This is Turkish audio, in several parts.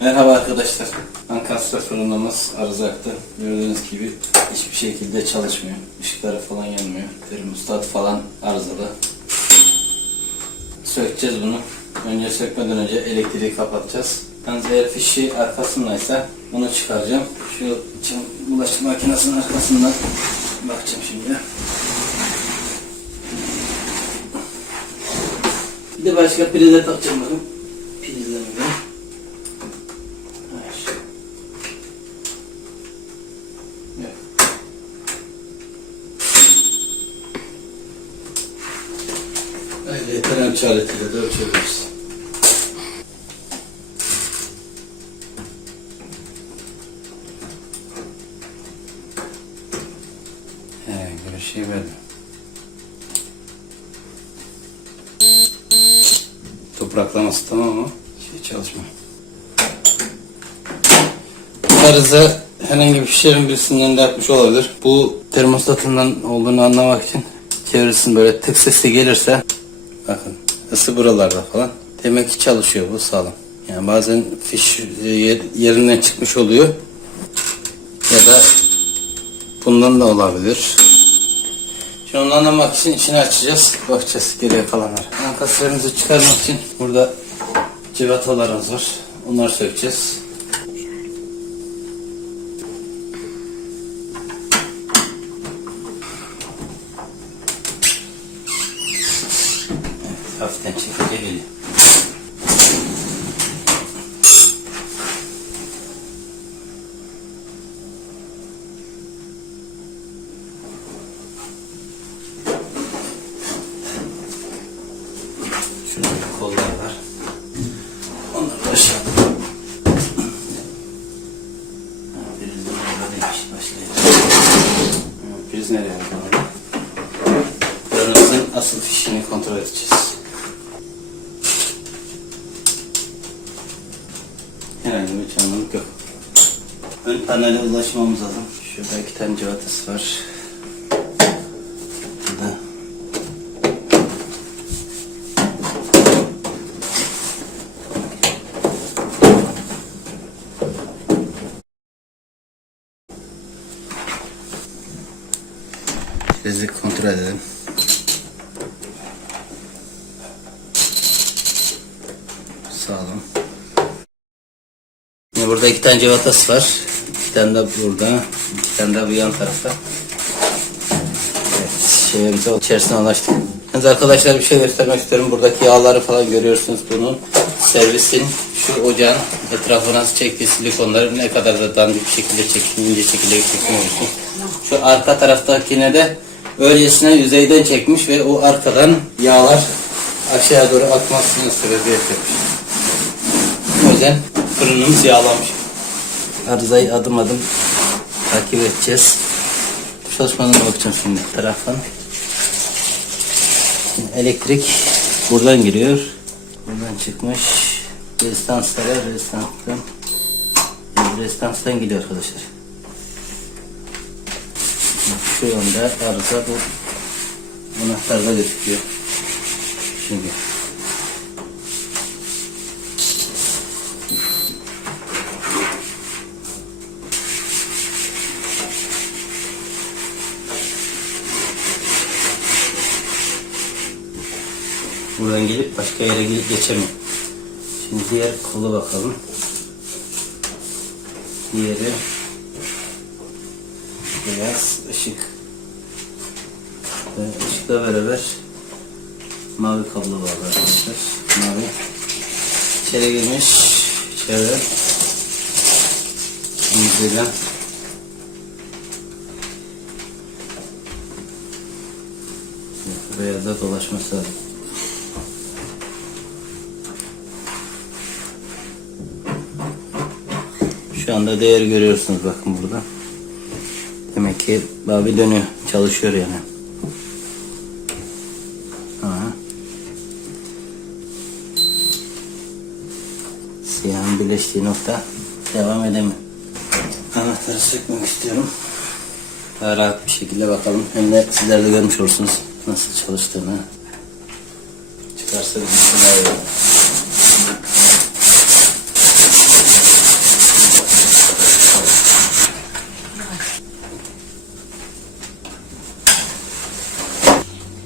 Merhaba arkadaşlar. Ankastra fırınımız arızaktı. Gördüğünüz gibi hiçbir şekilde çalışmıyor. Işıkları falan yanmıyor. Termostat falan arızalı. Sökeceğiz bunu. Önce sökmeden önce elektriği kapatacağız. Yalnız eğer fişi arkasındaysa bunu çıkaracağım. Şu bulaşık makinesinin arkasından bakacağım şimdi. Bir de başka prize takacağım bakın. Prizlerimi. Evet. Yeter aletiyle de ölçebiliriz. Verdim. Topraklaması tamam ama şey çalışmıyor. Arıza herhangi bir fişlerin birisinin yanında yapmış olabilir. Bu termostatından olduğunu anlamak için çevresinin böyle tık sesi gelirse bakın ısı buralarda falan demek ki çalışıyor bu sağlam. Yani bazen fiş e, yer- yerinden çıkmış oluyor ya da bundan da olabilir. Şimdi onu anlamak için içini açacağız. Bakacağız geriye kalanlara. Ankaslarımızı çıkarmak için burada civatalarımız var. Onları sökeceğiz. Evet, hafiften çekip geliyor. Şurada bir kollar var. Onları da aşağıda. Ha, Priz de orada değilmiş. Başlayalım. Ha, Priz nereye bakalım? Fırınımızın asıl fişini kontrol edeceğiz. Herhangi bir çamurluk yok. Ön panele ulaşmamız lazım. Şurada iki tane civatası var. Burada Bizi kontrol edelim. Sağlam. Yine burada iki tane cevatası var. İki tane de burada. iki tane de bu yan tarafta. Evet, şeyimize içerisine ulaştık. Yalnız arkadaşlar bir şey göstermek istiyorum. Buradaki yağları falan görüyorsunuz bunun. Servisin şu ocağın etrafına çektiği silikonları ne kadar da dandik bir şekilde çektim, ince şekilde çekmiyorsun. Şu arka taraftakine de öylesine yüzeyden çekmiş ve o arkadan yağlar aşağıya doğru akmasına sebebiyet vermiş. Yüzden fırınımız yağlanmış. Arızayı adım adım takip edeceğiz. Çalışmalarına bakacağım şimdi taraftan. Elektrik buradan giriyor. Buradan çıkmış. Rezistanslara rezistanstan yani rezistanstan gidiyor arkadaşlar. Şu yönde arıza bu anahtarda gözüküyor. Şimdi Gelip başka yere gelip geçemiyor. Şimdi diğer kolu bakalım. Diğeri beyaz ışık. Ve ışıkla beraber mavi kablo var arkadaşlar. Mavi. İçeri girmiş. İçeri. İnceden. Beyaza dolaşması lazım. Şu anda değer görüyorsunuz bakın burada. Demek ki Babi dönüyor. Çalışıyor yani. Ha. Siyahın birleştiği nokta devam edemiyor. anahtarı sökmek istiyorum. Daha rahat bir şekilde bakalım. Hem de sizler de görmüş olursunuz nasıl çalıştığını. Çıkarsa bir şey daha iyi olur.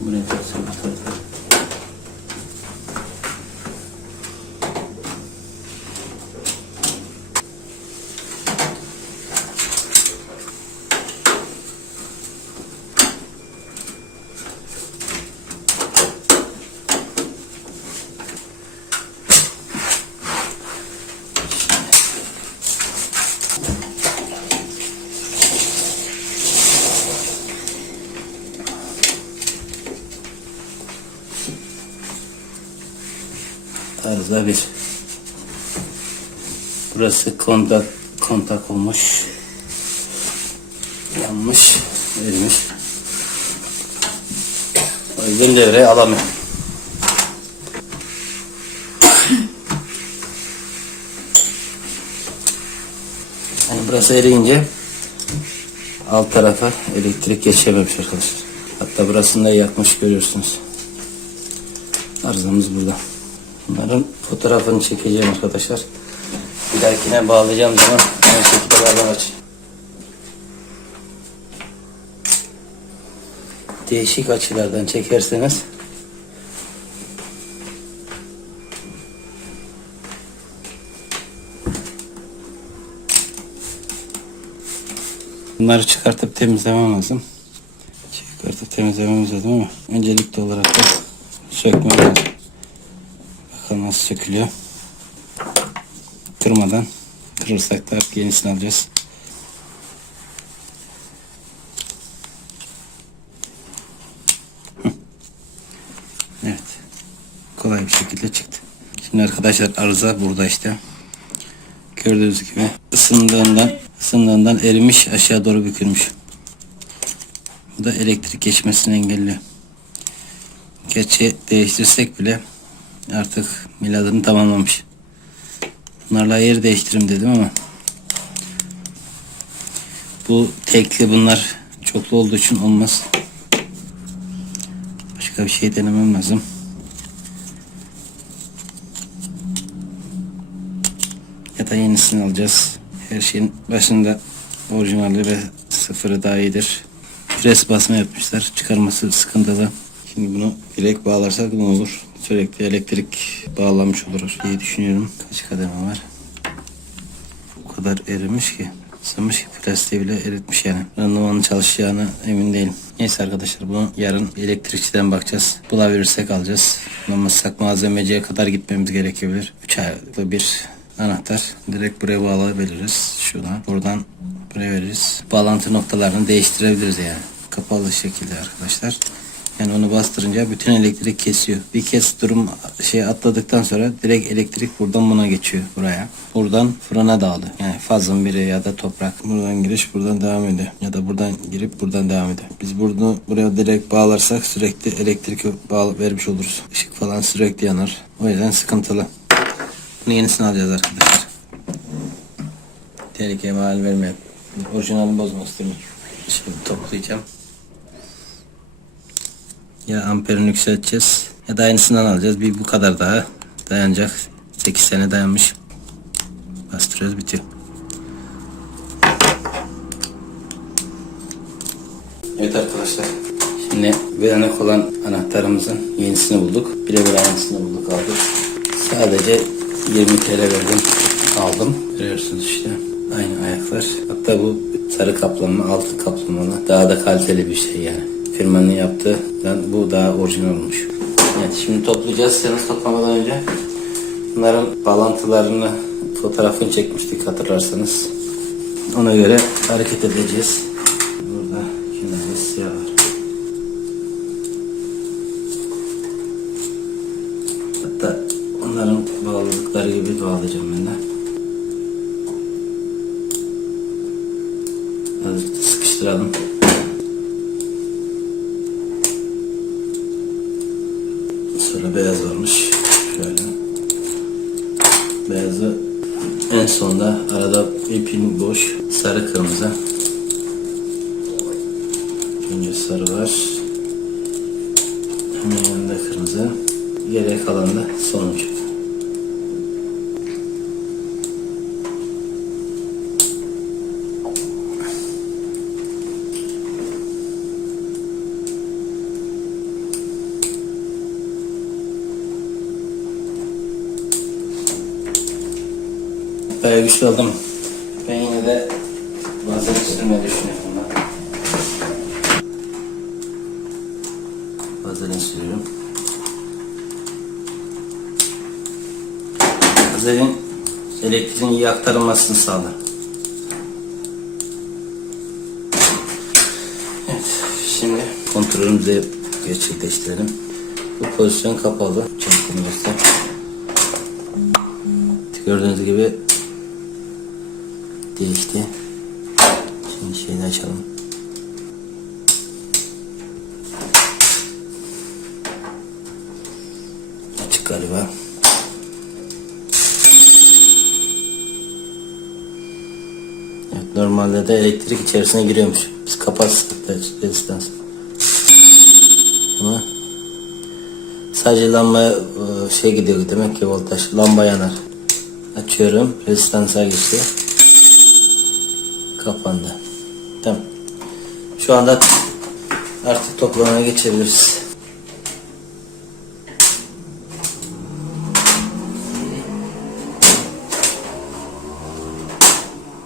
Buraya taksam tutar. Arıza bir. Burası kontak, kontak olmuş. Yanmış, erimiş. O yüzden devreye alamıyor. Yani burası eriyince alt tarafa elektrik geçememiş arkadaşlar. Hatta burasını da yakmış görüyorsunuz. Arızamız burada. Bunların fotoğrafını çekeceğim arkadaşlar. Bir dahakine bağlayacağım zaman aynı şekilde bağlamak Değişik açılardan çekerseniz Bunları çıkartıp temizlemem lazım. Çıkartıp temizlememiz lazım ama öncelikli olarak da sökmem lazım. Bakalım nasıl sökülüyor. Kırmadan kırırsak da yenisini alacağız. Evet. Kolay bir şekilde çıktı. Şimdi arkadaşlar arıza burada işte. Gördüğünüz gibi ısındığından ısındığından erimiş aşağı doğru bükülmüş. Bu da elektrik geçmesini engelliyor. Gerçi değiştirsek bile artık miladını tamamlamış. Bunlarla yer değiştirim dedim ama bu tekli bunlar çoklu olduğu için olmaz. Başka bir şey denemem lazım. Ya da yenisini alacağız. Her şeyin başında orijinali ve sıfırı daha iyidir. Pres basma yapmışlar. Çıkarması sıkıntılı. Şimdi bunu direkt bağlarsak ne olur? Sürekli elektrik bağlamış olur diye düşünüyorum. Kaç kademe var? O kadar erimiş ki. Isınmış ki plastiği bile eritmiş yani. Randımanın çalışacağına emin değilim. Neyse arkadaşlar bunu yarın elektrikçiden bakacağız. Bulabilirsek alacağız. Bulamazsak malzemeciye kadar gitmemiz gerekebilir. 3 aylık bir anahtar. Direkt buraya bağlayabiliriz. Şuradan. Buradan buraya veririz. Bağlantı noktalarını değiştirebiliriz yani. Kapalı şekilde arkadaşlar. Yani onu bastırınca bütün elektrik kesiyor. Bir kez durum şey atladıktan sonra direkt elektrik buradan buna geçiyor buraya. Buradan fırına dağılıyor. Yani fazın biri ya da toprak. Buradan giriş buradan devam ediyor. Ya da buradan girip buradan devam ediyor. Biz bunu buraya direkt bağlarsak sürekli elektrik bağlı vermiş oluruz. Işık falan sürekli yanar. O yüzden sıkıntılı. Bunu yenisini alacağız arkadaşlar. Tehlikeye mal vermeyelim. Orijinalini istemiyorum. Şimdi toplayacağım. Ya amperini yükselteceğiz ya da aynısından alacağız. Bir bu kadar daha dayanacak. 8 sene dayanmış. Bastırıyoruz bitiyor. Evet arkadaşlar. Şimdi Veranek olan anahtarımızın yenisini bulduk. Birebir aynısını bulduk aldık. Sadece 20 TL verdim aldım. Görüyorsunuz işte. Aynı ayaklar. Hatta bu sarı kaplama, altın kaplamalı. Daha da kaliteli bir şey yani. Firmanın yaptığı bu daha orijinal olmuş. Evet şimdi toplayacağız. Yalnız toplamadan önce bunların bağlantılarını fotoğrafını çekmiştik hatırlarsanız. Ona göre hareket edeceğiz. Burada kenarda siyah var. Hatta onların bağladıkları gibi bağlayacağım ben de. Azıcık sıkıştıralım. Beyaz varmış. Şöyle. Beyazı en sonda arada ipin boş. Sarı kırmızı. Önce sarı var. Hemen yanında kırmızı. Geriye kalan da sonuncu. Oldum. Ben yine de vazgeçtirmeyi düşünüyorum. Ben. Vazelin sürüyorum. Vazelin elektriğin iyi aktarılmasını sağlar. Evet, şimdi kontrolümüzü gerçekleştirelim. Bu pozisyon kapalı. Göster. Gördüğünüz gibi değişti. Şimdi şeyini açalım. Açık galiba. Evet, normalde de elektrik içerisine giriyormuş. Biz kapattık rezistans. Ama sadece lamba e, şey gidiyor demek ki voltaj. Lamba yanar. Açıyorum. Rezistansa geçti. Kapandı. Tamam. Şu anda artık toplamaya geçebiliriz.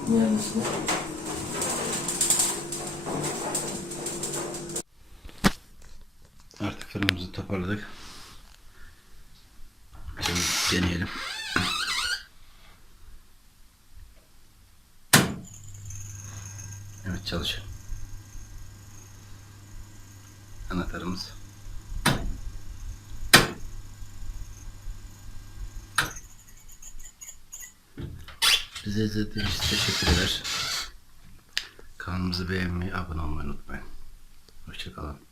Neredesin? Artık fırınımızı toparladık. Şimdi deneyelim. Evet çalışıyor. Anahtarımız. Bize izlediğiniz için teşekkürler. Kanalımızı beğenmeyi, abone olmayı unutmayın. Hoşçakalın.